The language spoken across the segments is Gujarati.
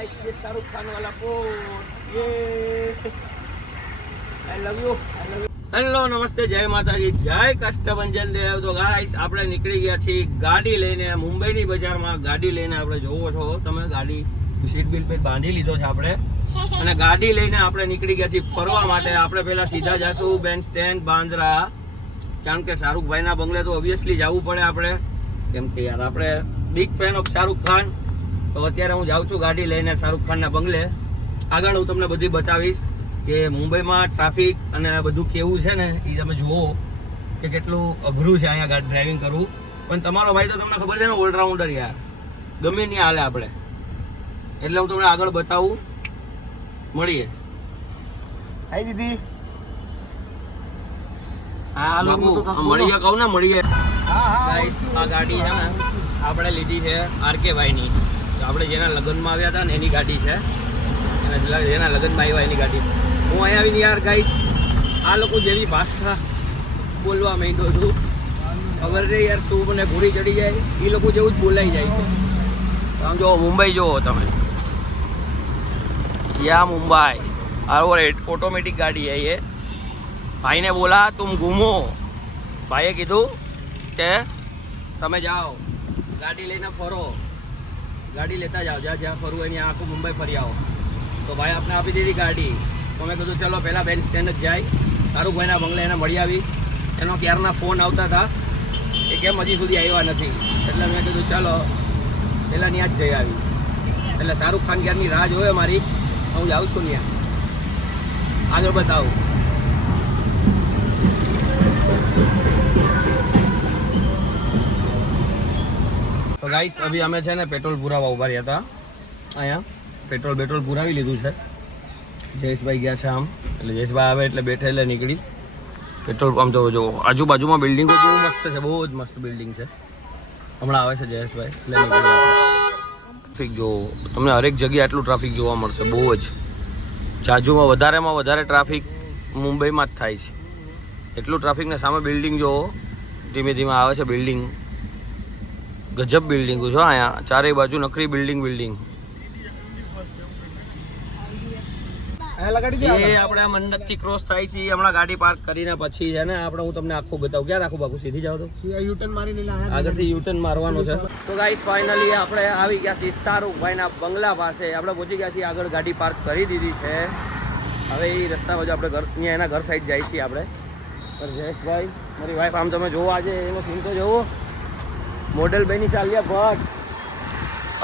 ये शाहरुख खान वाला पोस्ट ये आई लव यू હેલો નમસ્તે જય માતાજી જય કષ્ટભંજન દેવ. તો ગાઈસ આપણે નીકળી ગયા છીએ ગાડી લઈને મુંબઈની બજારમાં. ગાડી લઈને આપણે જોવો છો તમે, ગાડી સીટ બિલ પર બાંધી લીધો છે આપણે અને ગાડી લઈને આપણે નીકળી ગયા છીએ ફરવા માટે. આપણે પહેલા સીધા જશું બેન સ્ટેન્ડ બાંદ્રા, કારણ કે શાહરુખભાઈના બંગલે તો ઓબ્વિયસલી જવું પડે આપણે, કેમ કે યાર આપણે big fan of Shahrukh Khan. તો અત્યારે હું જાઉં છું ગાડી લઈને શાહરુખ ખાનના બંગલે. આગળ હું તમને બધી બતાવીશ કે મુંબઈમાં ટ્રાફિક અને બધું કેવું છે ને, એ તમે જુઓ કે કેટલું અઘરું છે અહીંયા ગાડી ડ્રાઇવિંગ કરવું. પણ તમારો ભાઈ તો તમને ખબર છે ને, ઓલરાઉન્ડર યાર, ગમે નહીં હાલે આપણે. એટલે હું તમને આગળ બતાવું. મળીએ. હાય દીદી. મળીએ કહું ને, મળીએ. ગાઈસ આ ગાડી છે ને આપણે લીધી છે આરકે ભાઈની. આપણે જેના લગ્નમાં આવ્યા હતા ને એની ગાડી છે, જેના લગ્નમાં આવ્યા એની ગાડી. હું અહીંયા આવીને યાર ગાઈસ આ લોકો જેવી ભાષા બોલવા માંડ્યો છું, ખબર નહીં યાર શું મને ઘોડી ચડી જાય, એ લોકો જેવું જ બોલાઈ જાય છે. આમ જો મુંબઈ જુઓ તમે, યા મુંબઈ और ऑटोमेटिक गाड़ी है ये. भाई ने बोला तुम घूमो, भाઈએ કીધું કે તમે જાઓ ગાડી લઈને ફરો, ગાડી લેતા જાઓ, જ્યાં જ્યાં ફરવું એની આખું મુંબઈ ફરી આવો. તો ભાઈ આપણે આપી દીધી ગાડી. તો મેં કીધું ચલો પહેલાં બેન સ્ટેન્ડ જ જાય, શાહરુખભાઈના બંગલે એને મળી આવી. એનો ક્યારના ફોન આવતા હતા એ કેમ હજી સુધી આવ્યા નથી, એટલે મેં કીધું ચાલો પહેલાં ત્યાં જ જઈ આવી. એટલે શાહરુખ ખાન ક્યારની રાહ જોવે મારી, હું જાઉં છું ત્યાં. આગળ બતાવું. તો ગાઈસ અભી અમે છે ને પેટ્રોલ પુરાવા ઉભા રહ્યા હતા અહીંયા. પેટ્રોલ પુરાવી લીધું છે. જયેશભાઈ ગયા છે આમ, એટલે જયેશભાઈ આવે એટલે બેઠે એટલે નીકળી. પેટ્રોલ પંપ તો જો આજુબાજુમાં બિલ્ડિંગો બહુ મસ્ત છે, બહુ જ મસ્ત બિલ્ડિંગ છે. હમણાં આવે છે જયેશભાઈ એટલે નીકળી. ટ્રાફિક જો તમને હરેક જગ્યાએ આટલું ટ્રાફિક જોવા મળશે, બહુ જ જાજુમાં વધારે ટ્રાફિક મુંબઈમાં જ થાય છે. એટલું ટ્રાફિકને સામે બિલ્ડિંગ જો ધીમે ધીમે આવે છે બિલ્ડિંગ. ગજબ બિલ્ડિંગો છો અહીંયા, ચારેય બાજુ નકરી બિલ્ડિંગ. એ આપણે મંડપથી ક્રોસ થાય છે હમણાં, ગાડી પાર્ક કરીને પછી છે ને આપણે હું તમને આખું બતાવું. ક્યાં રાખું બાપુ? સીધી જાવ તો યુટર્ન મારીને આગળથી યુટર્ન મારવાનું છે. તો ગાઈસ ફાઇનલી આપણે આવી ગયા છીએ શાહરુખભાઈના બંગલા પાસે. આપણે પહોંચી ગયા છીએ, આગળ ગાડી પાર્ક કરી દીધી છે. હવે એ રસ્તા બાજુ આપણે ઘર અહીંયા એના ઘર સાઈડ જઈએ છીએ આપણે. જયેશભાઈ મારી વાઈફ, આમ તમે જોવો આજે એનો સીન તો જોવો, મોડલ ભાઈની ચાલ્યા ભટ્ટ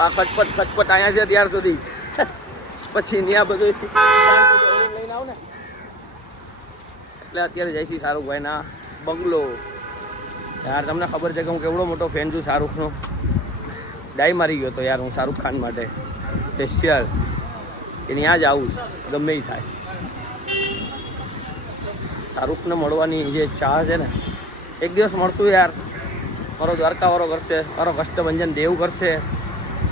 આ ખચપટ અહીંયા છે ત્યાર સુધી, પછી ત્યાં બધું લઈને આવ ને. એટલે અત્યારે જઈશી શાહરુખભાઈના બંગલો. યાર તમને ખબર છે કે હું કેવડો મોટો ફેન છું શાહરુખનો. ડાઈ મારી ગયો તો યાર હું શાહરુખ ખાન માટે સ્પેશિયલ, કે ત્યાં જ આવું ગમે એ થાય. શાહરુખને મળવાની જે ચાહ છે ને, એક દિવસ મળશું યાર. મારો દ્વારકાવાળો કરશે, મારો કષ્ટભંજન દેવ કરશે,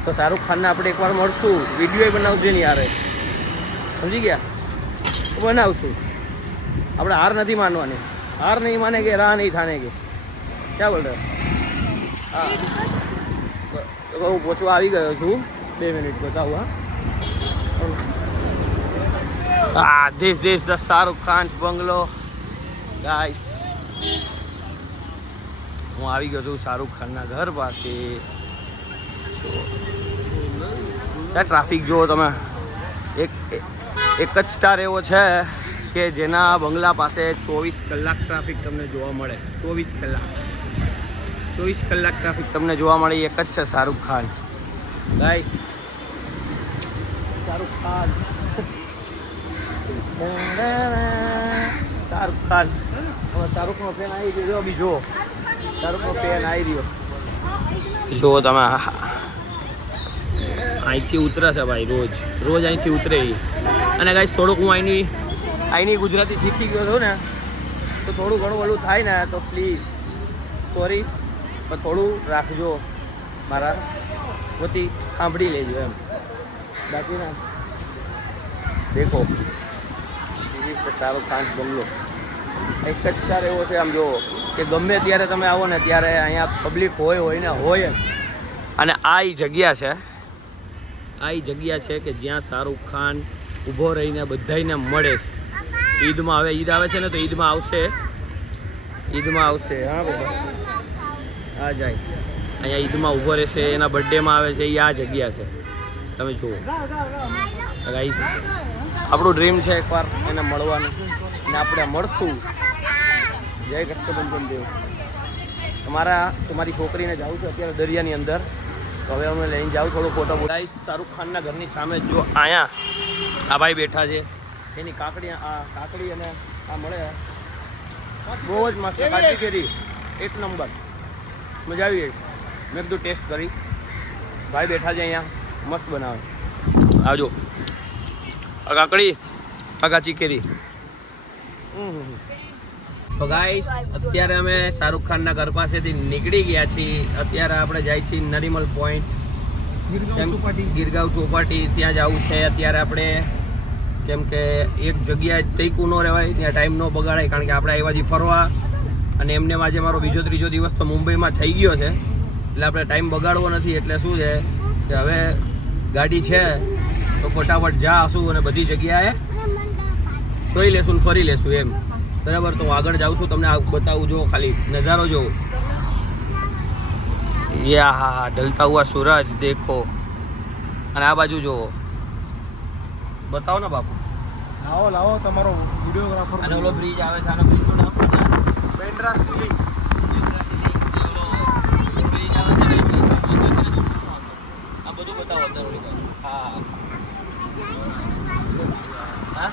તો શાહરુખ ખાનને આપણે એકવાર મળશું, વિડીયો બનાવશું ને યાર, સમજી ગયા? બનાવશું. આપણે હાર નથી માનવાની, હાર નહીં માને કે રાહ નહીં થાને કે ક્યાં બોલ રહ્યો? હા તો હું પહોંચવા આવી ગયો છું, 2 મિનિટ બતાવું. હા this is the Shahrukh Khan bungalow guys. હું આવી ગયો છું શાહરુખ ખાનના ઘર પાસે. ટ્રાફિક જુઓ તમે, એક જ સ્ટાર એવો છે કે જેના બંગલા પાસે 24 કલાક ટ્રાફિક તમને જોવા મળે. 24 કલાક ટ્રાફિક તમને જોવા મળે. એક જ છે શાહરુખ ખાન ગાઈસ. શાહરુખ ખાન હવે શાહરુખનો ફેન આવી ગયો. બીજો શાહરુખનો ફેન આવી રહ્યો જુઓ તમે. અહીંથી ઉતરે છે ભાઈ, રોજ અહીંથી ઉતરે. અને ગાઈસ થોડુંક હું અહીંની ગુજરાતી શીખી ગયો છું ને, તો થોડું ઘણું ઓલું થાય ને તો પ્લીઝ સોરી, પણ થોડું રાખજો, મારા વતી સાંભળી લેજો એમ. બાકી ના દેખો શાહરુખ ખાન બંગલો એક જ સ્ટાર એવો છે. આમ જુઓ કે ગમે ત્યારે તમે આવો ને ત્યારે અહીંયા પબ્લિક હોય ને હોય. અને આ જગ્યા છે આ એ જગ્યા છે કે જ્યાં શાહરૂખ ખાન ઊભો રહીને બધાને મળે છે. ઈદમાં હવે ઈદ આવે છે ને, તો ઈદમાં આવશે. હા બાબા, આ જાય અહીંયા ઈદમાં ઊભો રહેશે, એના બર્થડેમાં આવે છે. એ આ જગ્યા છે, તમે જુઓ ગાઈસ. આપણું ડ્રીમ છે એકવાર એને મળવાનું, ને આપણે મળશું. જય કષ્ટભંજન દેવ. તમારી છોકરીને જાઉં છું અત્યારે દરિયાની અંદર, તો હવે અમે લઈને જાઉં થોડો ફોટો. ગાઈસ શાહરૂખ ખાનના ઘરની સામે જો અહીંયા આ ભાઈ બેઠા છે, એની કાકડી અને આ મળે બહુ જ મસ્ત કાચી કેરી, એક નંબર, મજા આવી ગઈ. મેં બધું ટેસ્ટ કરી. ભાઈ બેઠા છે અહીંયા, મસ્ત બનાવે. આવજો. આ કાકડી, આ કાચી કેરી. તો ગાઈસ અત્યારે અમે શાહરૂખ ખાનના ઘર પાસેથી નીકળી ગયા છીએ. અત્યારે આપણે જાય છીએ નરીમલ પોઈન્ટ, ગીરગાંવ ચોપાટી. ત્યાં જવું છે અત્યારે આપણે, કેમ કે એક જગ્યાએ તૈકું ન રહેવાય, ત્યાં ટાઈમ ન બગાડાય. કારણ કે આપણે આવ્યા છીએ ફરવા, અને એમને આજે મારો ત્રીજો દિવસ તો મુંબઈમાં થઈ ગયો છે, એટલે આપણે ટાઈમ બગાડવો નથી. એટલે શું છે કે હવે ગાડી છે તો ફટાફટ જાશું અને બધી જગ્યાએ જોઈ લેશું ને ફરી લેશું એમ. બરાબર, તો આગળ જાઉં છું, તમને બતાવું. જો ખાલી નજારો જો, યા હા ઢલતા હુઆ સૂરજ દેખો. અને આ બાજુ જુઓ, બતાવો ને બાપુ. લાવો તમારો વિડીયોગ્રાફર. અને ઓલો બ્રિજ આવે છે, આનો બ્રિજનું નામ શું છે? બેન્ડ્રા સીલિંગ. બ્રિજ આવે છે, આ બધું બતાવો અત્યારે. હા હા,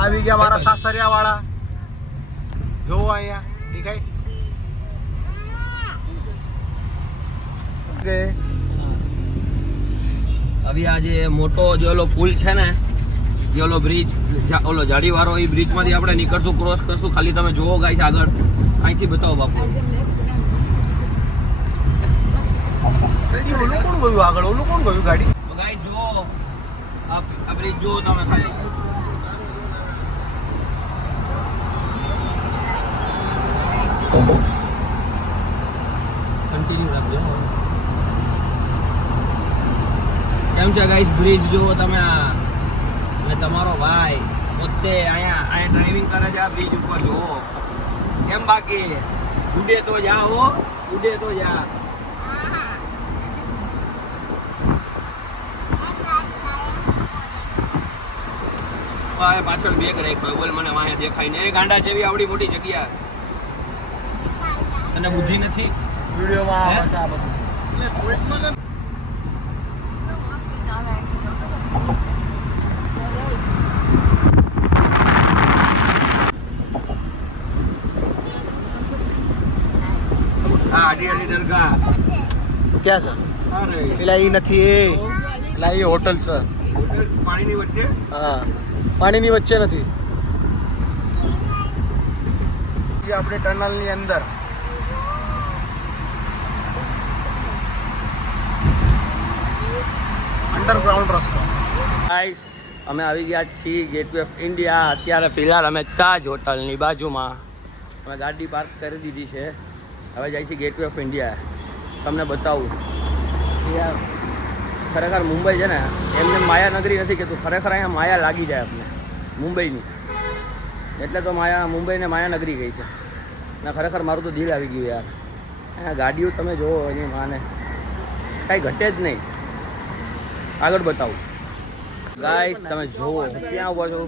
આવી ગયા મારા સાસરિયા વાળા. જોવો અહીંયા દેખાય. હવે આ જે મોટો જે ઓલો પુલ છે ને, જે ઓલો બ્રિજ, ઓલો જાડીવાળો, એ બ્રિજમાંથી આપણે નીકળશું, ક્રોસ કરશું. ખાલી તમે જોવો ગાઈસ આગળ, અહીંથી બતાવો બાપુ. ઓલું કોણ ગયું આગળ? ઓલું કોણ ગયું ગાડી? તો ગાઈસ જુઓ આ બ્રિજ જુઓ તમે ખાલી. કન્ટિન્યુ રાખજો. કેમ છે ગાઈસ બ્રિજ જુઓ તમે. અને તમારો ભાઈ પોતે અહીંયા ડ્રાઇવિંગ કરે છે આ બ્રિજ ઉપર. જુઓ કેમ, બાકી ઉડે તો જા હો, ઉડે તો જા. પાછળ બેગ રાખ્યો, બોલ મને વાંહે દેખાય ને. એ ગાંડા જેવી આવડી મોટી જગ્યા, અને બુદ્ધિ નથી. વિડીયોમાં આ બધું એટલે વોઇસમાં આડી દરગાહ ક્યાં છે? અરે પેલા એ નથી, પેલા એ હોટલ છે. પાણીની વચ્ચે. હા, પાણીની વચ્ચે નથી. આપણે ટનલની અંદર. અંડરગ્રાઉન્ડ રસ્તો. ગાઈસ અમે આવી ગયા છીએ ગેટવે ઓફ ઇન્ડિયા. અત્યારે ફિલહાલ અમે તાજ હોટલની બાજુમાં અમે ગાડી પાર્ક કરી દીધી છે. હવે જાય છે ગેટવે ઓફ ઇન્ડિયા. તમને બતાવું યાર, ખરેખર મુંબઈ છે ને એમને માયાનગરી નથી કહેતું, ખરેખર અહીંયા માયા લાગી જાય આપણે મુંબઈની. એટલે તો મુંબઈને માયાનગરી કહી છે. ને ખરેખર મારું તો દિલ આવી ગયું યાર. અહીંયા ગાડીઓ તમે જુઓ, એની માને કાંઈ ઘટે જ નહીં. આગળ બતાવું ગાઈસ, તમે જુઓ ક્યાં ઉભો છો?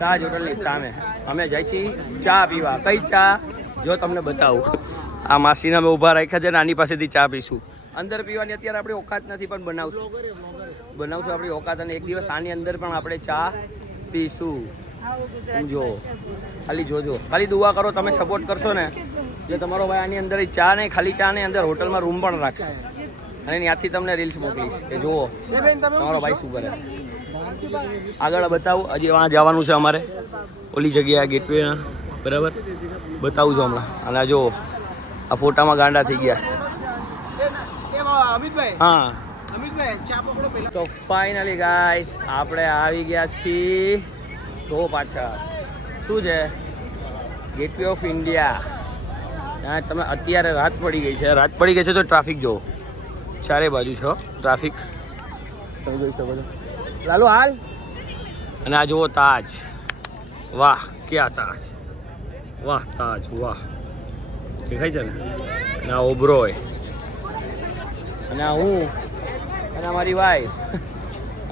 તાજ હોટલની સામે અમે જાય છીએ ચા પીવા. કઈ ચા જો તમને બતાવું. આ માસીને અમે ઊભા રાખ્યા છે ને, આની પાસેથી ચા પીશું. અંદર પીવાની અત્યારે આપણી ઓકાત નથી, પણ બનાવશું આપણી ઓકાત. અને એક દિવસ આની અંદર પણ આપણે ચા પીશું. સમજો, ખાલી જોજો, ખાલી દુઆ કરો. તમે સપોર્ટ કરશો ને, જે તમારો ભાઈ આની અંદર ચા નહીં, ખાલી ચા નહીં, અંદર હોટલમાં રૂમ પણ રાખશે. અને ત્યાંથી તમને રીલ્સ મોકલીશ કે જુઓ તમારો ભાઈ શું કરે. આગળ બતાવું. હજી વहाँ જવાનું છે અમારે, ઓલી જગ્યા ગેટવેના. બરાબર, બતાવું છું હમણાં. અને જો આ ફોટામાં ગાંડા થઈ ગયા. હા, તો ફાઇનલી ગાઈસ આપણે આવી ગયા છીએ જો પાછળ. શું છે? Gateway of India. ત્યાં તમે અત્યારે રાત પડી ગઈ છે. રાત પડી ગઈ છે તો ટ્રાફિક જુઓ. ચારે બાજુ છો ટ્રાફિક તમે જોઈ શકો છો. લાલુ હાલ. અને આ જુઓ તાજ. વાહ ક્યાં તાજ. વાહ તાજ વાહ દેખાય છે ને. અને આ ઓબરોય અને આ હું અને અમારી વાઈફ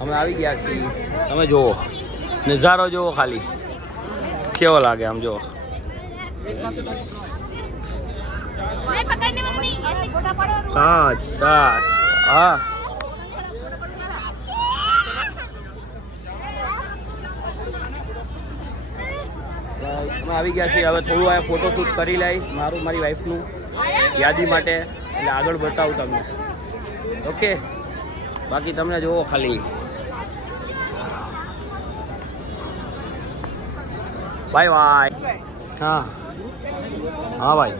અમે આવી ગયા છીએ. તમે જુઓ નજારો જુઓ ખાલી કેવો લાગે આમ જુઓ. તાજ તાજ હા. અમે આવી ગયા છીએ. હવે થોડું આ ફોટોશૂટ કરી લઈ મારું મારી વાઈફનું યાદી માટે એટલે આગળ બતાવું તમને. ઓકે બાકી તમને જુઓ ખાલી. Bye bye. હા હા ભાઈ.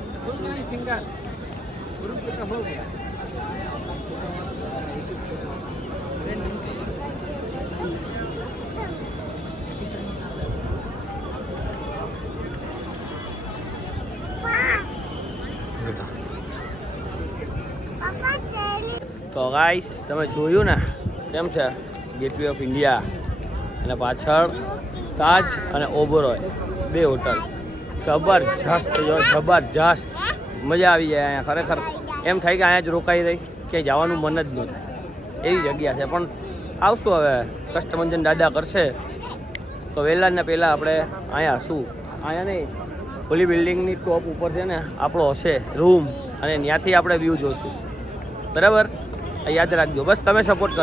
તો ગાઈસ તમે જોયું ને કેમ છે ગેટવે ઓફ ઇન્ડિયા અને પાછળ તાજ અને ઓબરોય બે હોટલ જબરજસ્ત જબરજસ્ત મજા આવી જાય અહીંયા. ખરેખર એમ થાય કે અહીંયા જ રોકાઈ રહી ક્યાંય જવાનું મન જ ન થાય એવી જગ્યા છે. પણ આવશું હવે કષ્ટભંજન દાદા કરશે તો વહેલા ને પહેલાં આપણે અહીંયા હશું. અહીંયા નહીં ઓલી બિલ્ડિંગની ટોપ ઉપર છે ને આપણો હશે રૂમ અને ત્યાંથી આપણે વ્યૂ જોશું. બરાબર યાદ રાખજો. બસ તમે સપોર્ટ કરો.